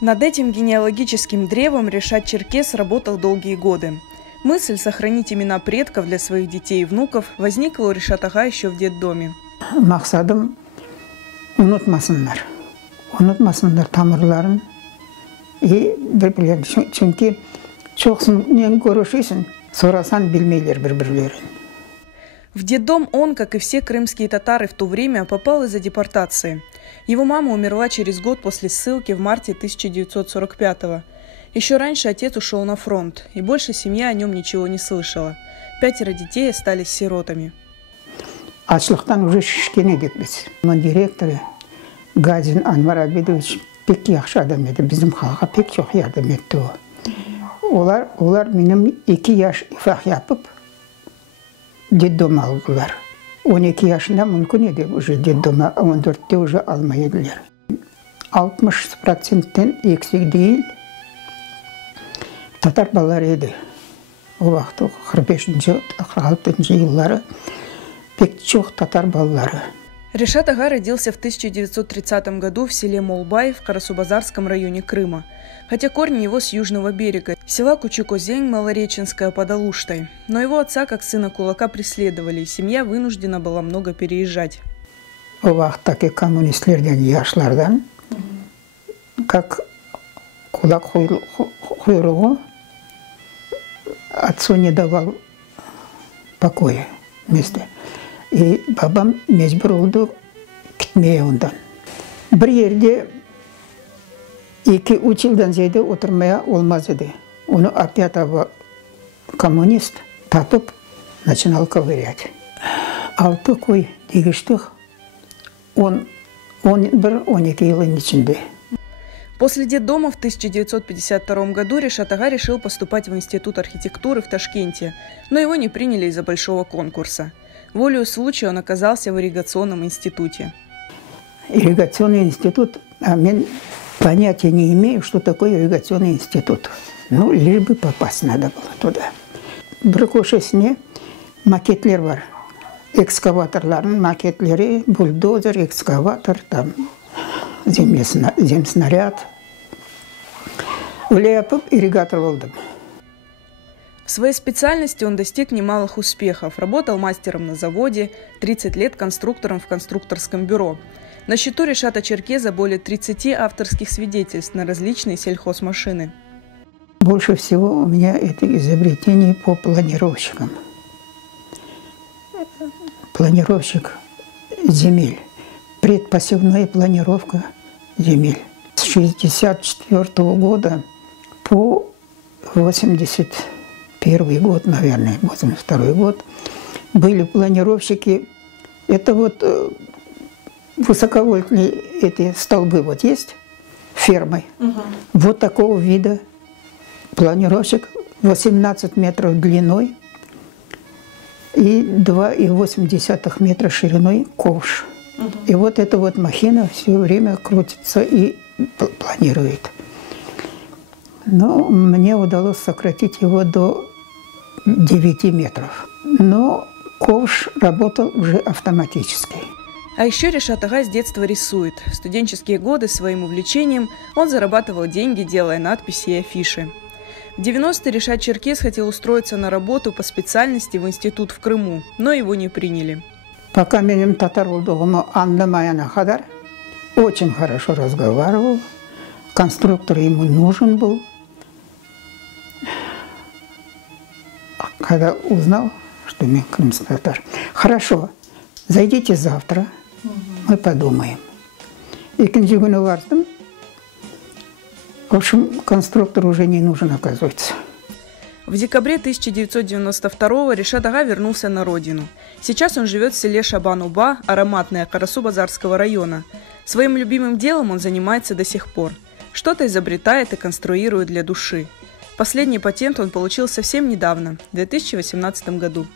Над этим генеалогическим древом Решат Черкес работал долгие годы. Мысль сохранить имена предков для своих детей и внуков возникла у Решат ага еще в детдоме. Максадым unutmasınlar тамырларын. И çünkü çoğunun görüşüsün, sorarsan bilmeyler birbirlerini. В детдом он, как и все крымские татары в то время, попал из-за депортации. Его мама умерла через год после ссылки в марте 1945-го. Еще раньше отец ушел на фронт, и больше семья о нем ничего не слышала. 5 детей остались сиротами. Açlıktan уже şişkene gitmiş. Onun direktörü Gazin Anvar Abidovich pek yaxşı adam edi. Bizim halka pek çok yardım etti o. Onlar benim 2 yaş ifah yapıp детдом aldılar. 12 yaşında mümkün edi. Детдома 14'te уже almaydılar. 60%'ten eksik değil Tatar balaları edi. O vakti 45-46 yılları pek çok Tatar balaları. Решат ага родился в 1930 году в селе Молбай в Карасу-Базарском районе Крыма, хотя корни его с южного берега, села Кучукозень, Малореченская под Алуштой. Но его отца, как сына кулака, преследовали, и семья вынуждена была много переезжать. O vaxttaki komünistlerden, yaşlardan, как kulak kuyruğu отцу не давал покоя вместе. И babam mecbur oldu gitmeye ondan. Bir yerde 2-3 yıldan ziyade oturmaya olmaz dedi. Onu опять коммунист tapıp начинал ковырять. 6 koy degiştik 11-12 yılın içinde. После детдома в 1952 году Решат ага решил поступать в Институт архитектуры в Ташкенте, но его не приняли из-за большого конкурса. Волею случая он оказался в ирригационном институте. Ирригационный институт, а я понятия не имею, что такое ирригационный институт. Ну, лишь бы попасть надо было туда. Bir köşesine maketler var. Ekskavatorların maketleri, buldozer, ekskavator, там, земснаряд. Öyle yapıp irrigatör oldum. В своей специальности он достиг немалых успехов. Работал мастером на заводе, 30 лет конструктором в конструкторском бюро. На счету Решата Черкеза более 30 авторских свидетельств на различные сельхозмашины. Больше всего у меня это изобретение по планировщикам. Планировщик земель. Предпосевная планировка земель. С 1964 года по 1981 год, наверное, 1982 год, были планировщики. Это вот высоковольтные эти столбы вот есть, фермой. Вот такого вида планировщик, 18 метров длиной и 2,8 метра шириной ковш. И вот эта вот махина все время крутится и планирует. Но мне удалось сократить его до 9 метров. Но ковш работал уже автоматически. А еще Решат ага с детства рисует. В студенческие годы своим увлечением он зарабатывал деньги, делая надписи и афиши. В 90-е Решат Черкес хотел устроиться на работу по специальности в институт в Крыму, но его не приняли. Пока меня татар olduğumu anlamayana kadar очень хорошо разговаривал. Конструктор ему нужен был. Когда узнал, что я крымский татар, хорошо, зайдите завтра, мы подумаем. İkinci günü vardım. В общем, конструктор уже не нужен, оказывается. В декабре 1992-го Решат ага вернулся на родину. Сейчас он живет в селе Шабан-Уба, ароматное Карасу-Базарского района. Своим любимым делом он занимается до сих пор. Что-то изобретает и конструирует для души. Последний патент он получил совсем недавно, в 2018 году.